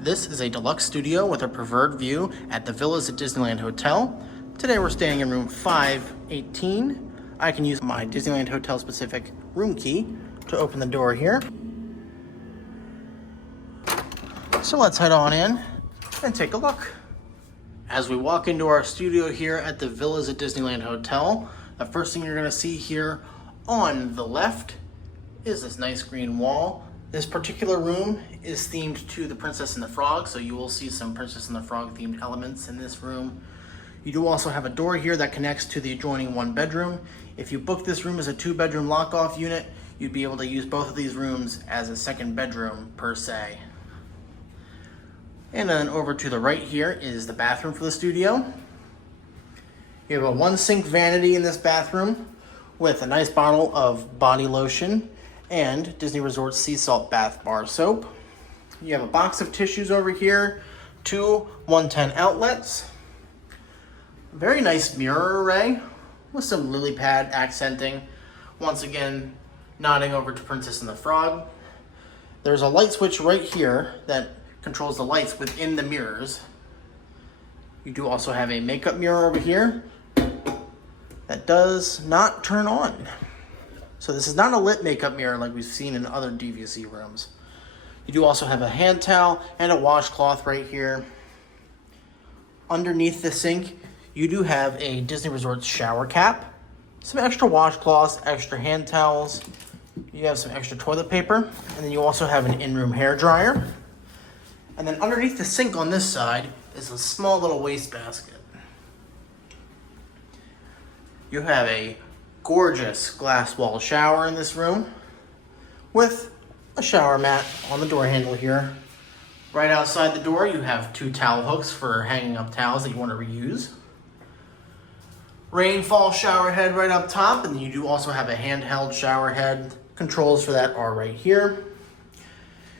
This is a deluxe studio with a preferred view at the Villas at Disneyland Hotel. Today we're staying in room 518. I can use my Disneyland Hotel specific room key to open the door here. So let's head on in and take a look. As we walk into our studio here at the Villas at Disneyland Hotel, the first thing you're going to see here on the left is this nice green wall. This particular room is themed to the Princess and the Frog, so you will see some Princess and the Frog themed elements in this room. You do also have a door here that connects to the adjoining one bedroom. If you book this room as a 2-bedroom lock-off unit, you'd be able to use both of these rooms as a second bedroom per se. And then over to the right here is the bathroom for the studio. You have a 1-sink vanity in this bathroom with a nice bottle of body lotion and Disney Resort sea salt bath bar soap. You have a box of tissues over here, 2 110 outlets, very nice mirror array with some lily pad accenting, once again nodding over to Princess and the Frog. There's a light switch right here that controls the lights within the mirrors. You do also have a makeup mirror over here that does not turn on. So this is not a lit makeup mirror like we've seen in other DVC rooms. You do also have a hand towel and a washcloth right here. Underneath the sink, you do have a Disney Resort shower cap, some extra washcloths, extra hand towels. You have some extra toilet paper, and then you also have an in-room hair dryer. And then underneath the sink on this side is a small little wastebasket. You have a gorgeous glass wall shower in this room with a shower mat on the door handle here. Right outside the door you have 2 towel hooks for hanging up towels that you want to reuse. Rainfall shower head right up top, and you do also have a handheld shower head. Controls for that are right here.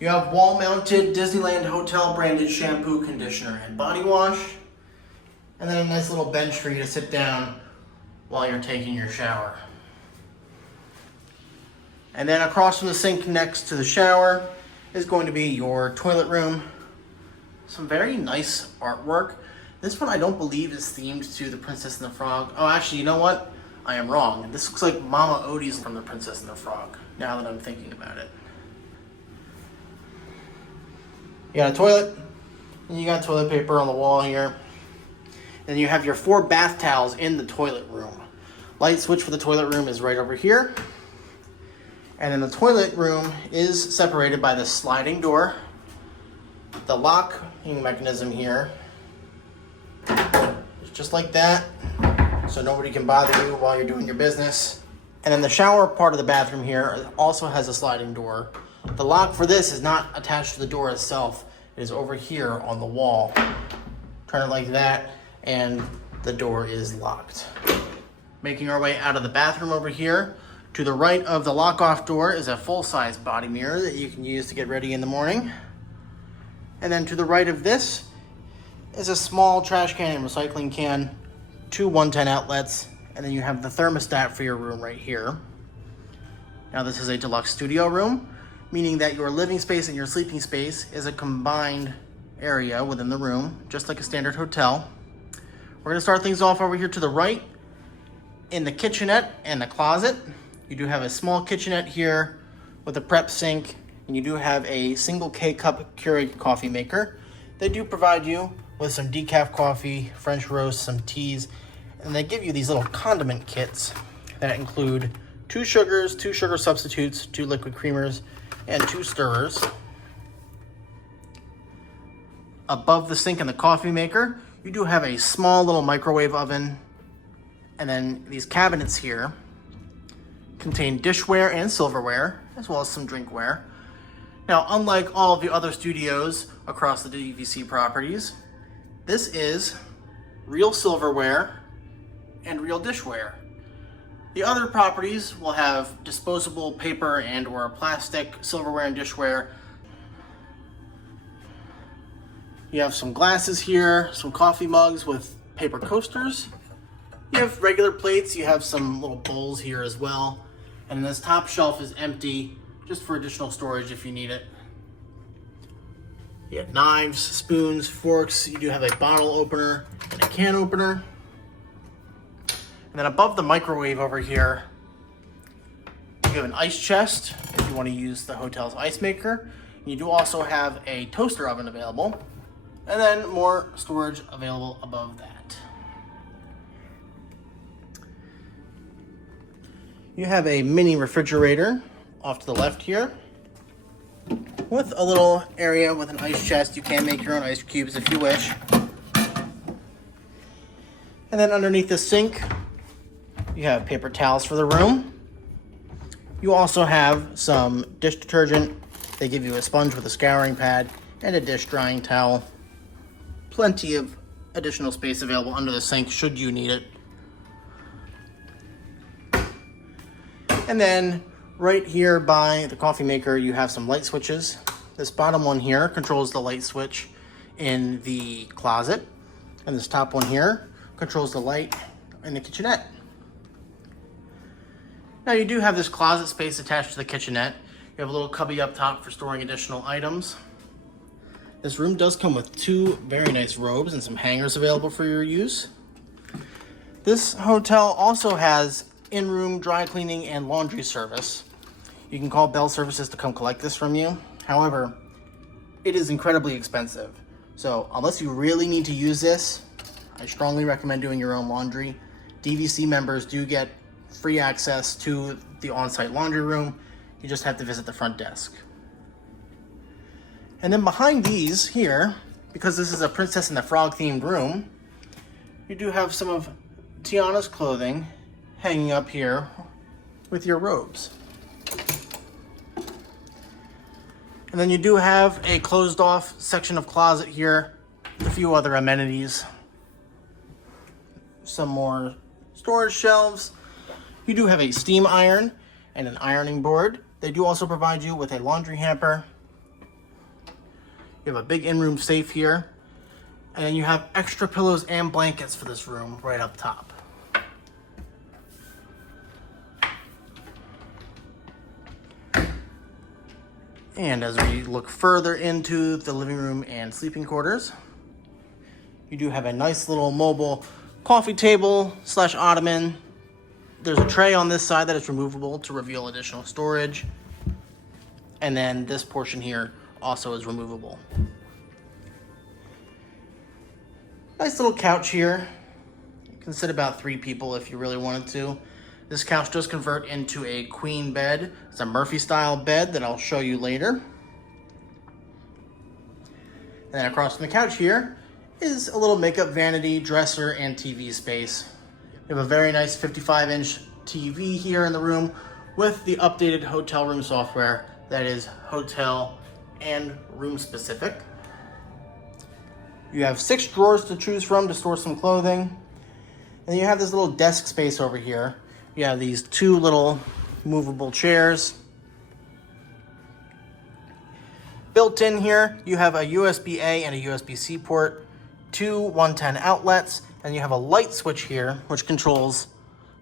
You have wall-mounted Disneyland Hotel branded shampoo, conditioner, and body wash. And then a nice little bench for you to sit down while you're taking your shower. And then across from the sink next to the shower is going to be your toilet room. Some very nice artwork. This one I don't believe is themed to the Princess and the Frog. Oh, actually, you know what? I am wrong. This looks like Mama Odie's from the Princess and the Frog, now that I'm thinking about it. You got a toilet, and you got toilet paper on the wall here. Then you have your 4 bath towels in the toilet room. Light switch for the toilet room is right over here. And then the toilet room is separated by the sliding door. The locking mechanism here is just like that, so nobody can bother you while you're doing your business. And then the shower part of the bathroom here also has a sliding door. The lock for this is not attached to the door itself. It is over here on the wall. Turn it like that, and the door is locked. Making our way out of the bathroom over here, to the right of the lock-off door is a full-size body mirror that you can use to get ready in the morning. And then to the right of this is a small trash can and recycling can, 2 110 outlets, and then you have the thermostat for your room right here. Now this is a deluxe studio room, meaning that your living space and your sleeping space is a combined area within the room, just like a standard hotel. We're gonna start things off over here to the right in the kitchenette and the closet. You do have a small kitchenette here with a prep sink, and you do have a single K-cup Keurig coffee maker. They do provide you with some decaf coffee, French roast, some teas, and they give you these little condiment kits that include 2 sugars, 2 sugar substitutes, 2 liquid creamers, and 2 stirrers. Above the sink and the coffee maker, you do have a small little microwave oven, and then these cabinets here contain dishware and silverware, as well as some drinkware. Now, unlike all of the other studios across the DVC properties, this is real silverware and real dishware. The other properties will have disposable paper and or plastic silverware and dishware. You have some glasses here, some coffee mugs with paper coasters. You have regular plates, you have some little bowls here as well. And this top shelf is empty, just for additional storage if you need it. You have knives, spoons, forks. You do have a bottle opener and a can opener. And then above the microwave over here, you have an ice chest if you want to use the hotel's ice maker. You do also have a toaster oven available, and then more storage available above that. You have a mini refrigerator off to the left here, with a little area with an ice chest. You can make your own ice cubes if you wish. And then underneath the sink, you have paper towels for the room. You also have some dish detergent. They give you a sponge with a scouring pad and a dish drying towel. Plenty of additional space available under the sink should you need it. And then right here by the coffee maker, you have some light switches. This bottom one here controls the light switch in the closet. And this top one here controls the light in the kitchenette. Now you do have this closet space attached to the kitchenette. You have a little cubby up top for storing additional items. This room does come with 2 very nice robes and some hangers available for your use. This hotel also has in-room dry cleaning and laundry service. You can call Bell Services to come collect this from you. However, it is incredibly expensive. So unless you really need to use this, I strongly recommend doing your own laundry. DVC members do get free access to the on-site laundry room. You just have to visit the front desk. And then behind these here, because this is a Princess and the Frog themed room, you do have some of Tiana's clothing hanging up here with your robes. And then you do have a closed off section of closet here with a few other amenities. Some more storage shelves. You do have a steam iron and an ironing board. They do also provide you with a laundry hamper. You have a big in-room safe here. And then you have extra pillows and blankets for this room right up top. And as we look further into the living room and sleeping quarters, you do have a nice little mobile coffee table / ottoman. There's a tray on this side that is removable to reveal additional storage. And then this portion here also is removable. Nice little couch here. You can sit about 3 people if you really wanted to. This couch does convert into a queen bed. It's a Murphy style bed that I'll show you later. And then across from the couch here is a little makeup vanity, dresser, and TV space. We have a very nice 55-inch TV here in the room with the updated hotel room software that is hotel and room specific. You have 6 drawers to choose from to store some clothing. And you have this little desk space over here. You have these 2 little movable chairs. Built in here, you have a USB-A and a USB-C port, 2 110 outlets, and you have a light switch here, which controls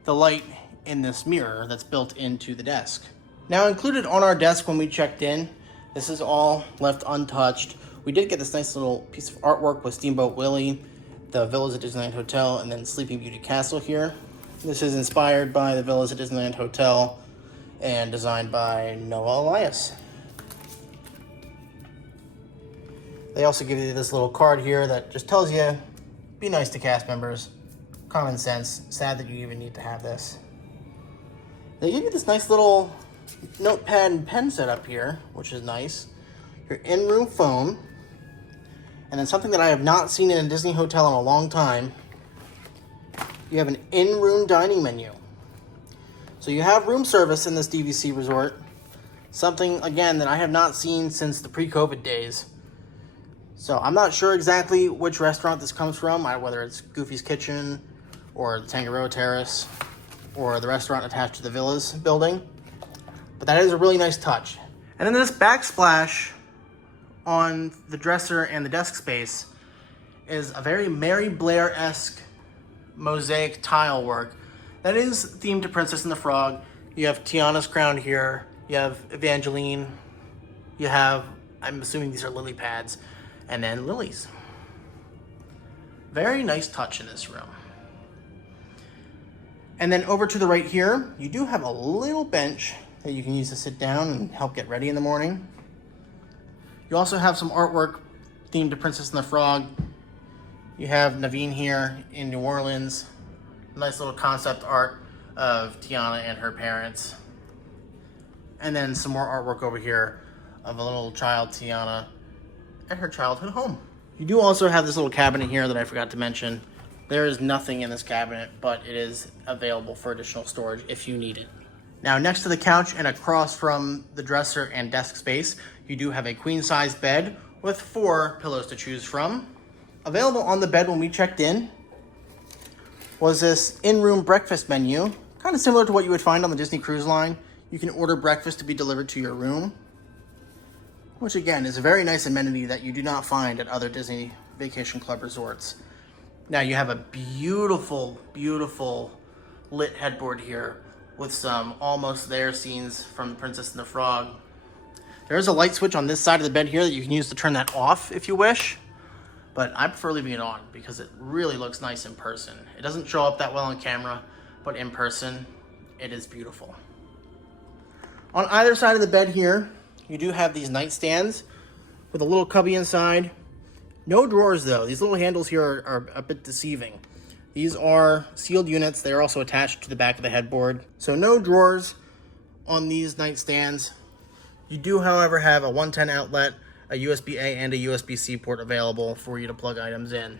the light in this mirror that's built into the desk. Now included on our desk when we checked in, this is all left untouched. We did get this nice little piece of artwork with Steamboat Willie, the Villas at Disneyland Hotel, and then Sleeping Beauty Castle here. This is inspired by the Villas at Disneyland Hotel and designed by Noah Elias. They also give you this little card here that just tells you, be nice to cast members. Common sense. Sad that you even need to have this. They give you this nice little notepad and pen setup here, which is nice. Your in-room phone. And then something that I have not seen in a Disney hotel in a long time. You have an in-room dining menu. So you have room service in this DVC resort. Something, again, that I have not seen since the pre-COVID days. So I'm not sure exactly which restaurant this comes from, whether it's Goofy's Kitchen or the Tangaroa Terrace or the restaurant attached to the Villas building. But that is a really nice touch. And then this backsplash on the dresser and the desk space is a very Mary Blair-esque mosaic tile work that is themed to Princess and the Frog. You have Tiana's crown here. You have Evangeline. You have, I'm assuming these are lily pads. and then lilies. Very nice touch in this room. And then over to the right here, you do have a little bench that you can use to sit down and help get ready in the morning. You also have some artwork themed to Princess and the Frog. You have Naveen here in New Orleans. Nice little concept art of Tiana and her parents. And then some more artwork over here of a little child, Tiana, at her childhood home. You do also have this little cabinet here that I forgot to mention. There is nothing in this cabinet, but it is available for additional storage if you need it. Now, next to the couch and across from the dresser and desk space, you do have a queen-size bed with 4 pillows to choose from. Available on the bed when we checked in was this in-room breakfast menu, kind of similar to what you would find on the Disney Cruise Line. You can order breakfast to be delivered to your room, which again is a very nice amenity that you do not find at other Disney Vacation Club resorts. Now you have a beautiful, beautiful lit headboard here with some almost there scenes from The Princess and the Frog. There's a light switch on this side of the bed here that you can use to turn that off if you wish, but I prefer leaving it on because it really looks nice in person. It doesn't show up that well on camera, but in person, it is beautiful. On either side of the bed here, you do have these nightstands with a little cubby inside. No drawers though. These little handles here are a bit deceiving. These are sealed units. They're also attached to the back of the headboard. So no drawers on these nightstands. You do, however, have a 110 outlet, a USB-A and a USB-C port available for you to plug items in.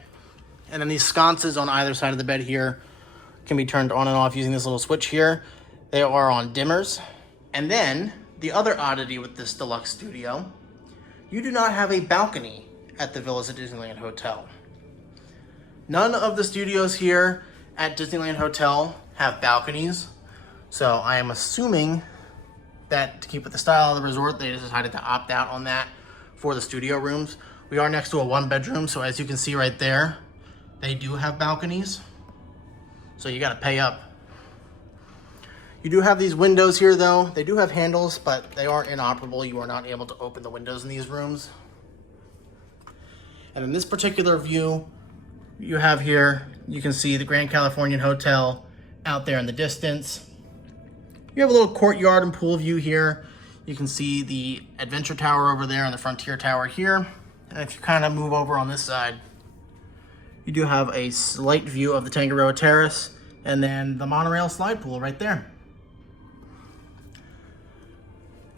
And then these sconces on either side of the bed here can be turned on and off using this little switch here. They are on dimmers. And then the other oddity with this deluxe studio, you do not have a balcony at the Villas at Disneyland Hotel. None of the studios here at Disneyland Hotel have balconies, so I am assuming that to keep with the style of the resort, they decided to opt out on that for the studio rooms. We are next to a 1-bedroom, so as you can see right there, they do have balconies, so you gotta pay up. You do have these windows here though. They do have handles, but they are inoperable. You are not able to open the windows in these rooms. And in this particular view you have here, you can see the Grand Californian Hotel out there in the distance. You have a little courtyard and pool view here. You can see the Adventure Tower over there and the Frontier Tower here. And if you kind of move over on this side, you do have a slight view of the Tangaroa Terrace and then the Monorail slide pool right there.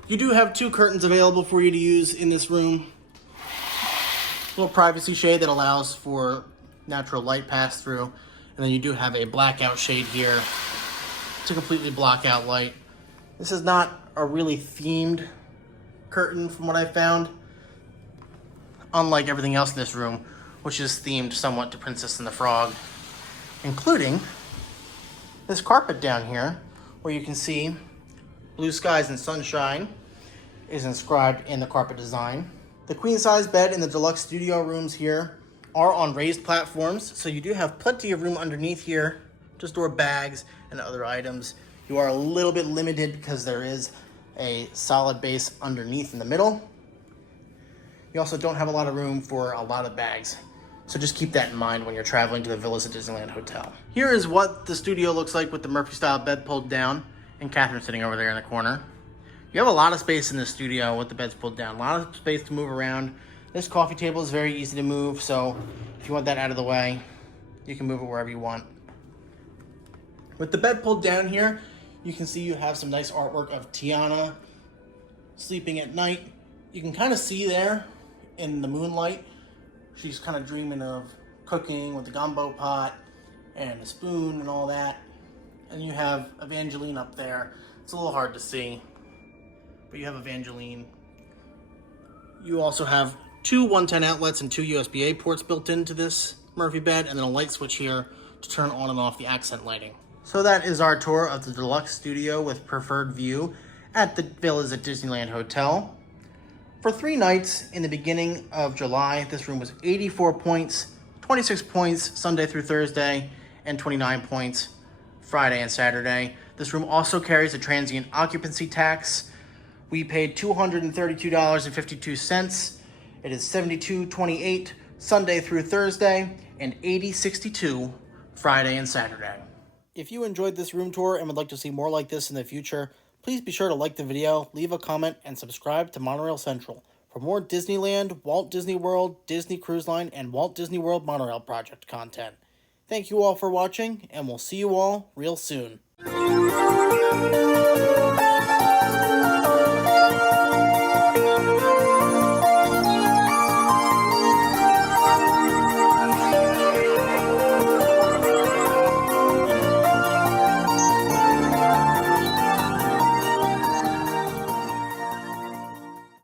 You do have 2 curtains available for you to use in this room. A little privacy shade that allows for natural light pass through. And then you do have a blackout shade here to completely block out light. This is not a really themed curtain from what I found, unlike everything else in this room, which is themed somewhat to Princess and the Frog, including this carpet down here where you can see blue skies and sunshine is inscribed in the carpet design. The queen-size bed in the deluxe studio rooms here are on raised platforms, so you do have plenty of room underneath here to store bags and other items. You are a little bit limited because there is a solid base underneath in the middle. You also don't have a lot of room for a lot of bags, so just keep that in mind when you're traveling to the Villas at Disneyland Hotel. Here is what the studio looks like with the Murphy-style bed pulled down and Catherine sitting over there in the corner. You have a lot of space in the studio with the beds pulled down, a lot of space to move around. This coffee table is very easy to move, so if you want that out of the way, you can move it wherever you want. With the bed pulled down here, you can see you have some nice artwork of Tiana sleeping at night. You can kind of see there in the moonlight, she's kind of dreaming of cooking with the gumbo pot and a spoon and all that. And you have Evangeline up there. It's a little hard to see, but you have Evangeline. You also have 2 110 outlets and 2 USB-A ports built into this Murphy bed, and then a light switch here to turn on and off the accent lighting. So that is our tour of the deluxe studio with Preferred View at the Villas at Disneyland Hotel. For 3 nights in the beginning of July, this room was 84 points, 26 points Sunday through Thursday, and 29 points Friday and Saturday. This room also carries a transient occupancy tax. We paid $232.52. It is 72.28 Sunday through Thursday and 80.62 Friday and Saturday. If you enjoyed this room tour and would like to see more like this in the future, please be sure to like the video, leave a comment, and subscribe to Monorail Central for more Disneyland, Walt Disney World, Disney Cruise Line, and Walt Disney World Monorail project content. Thank you all for watching, and we'll see you all real soon.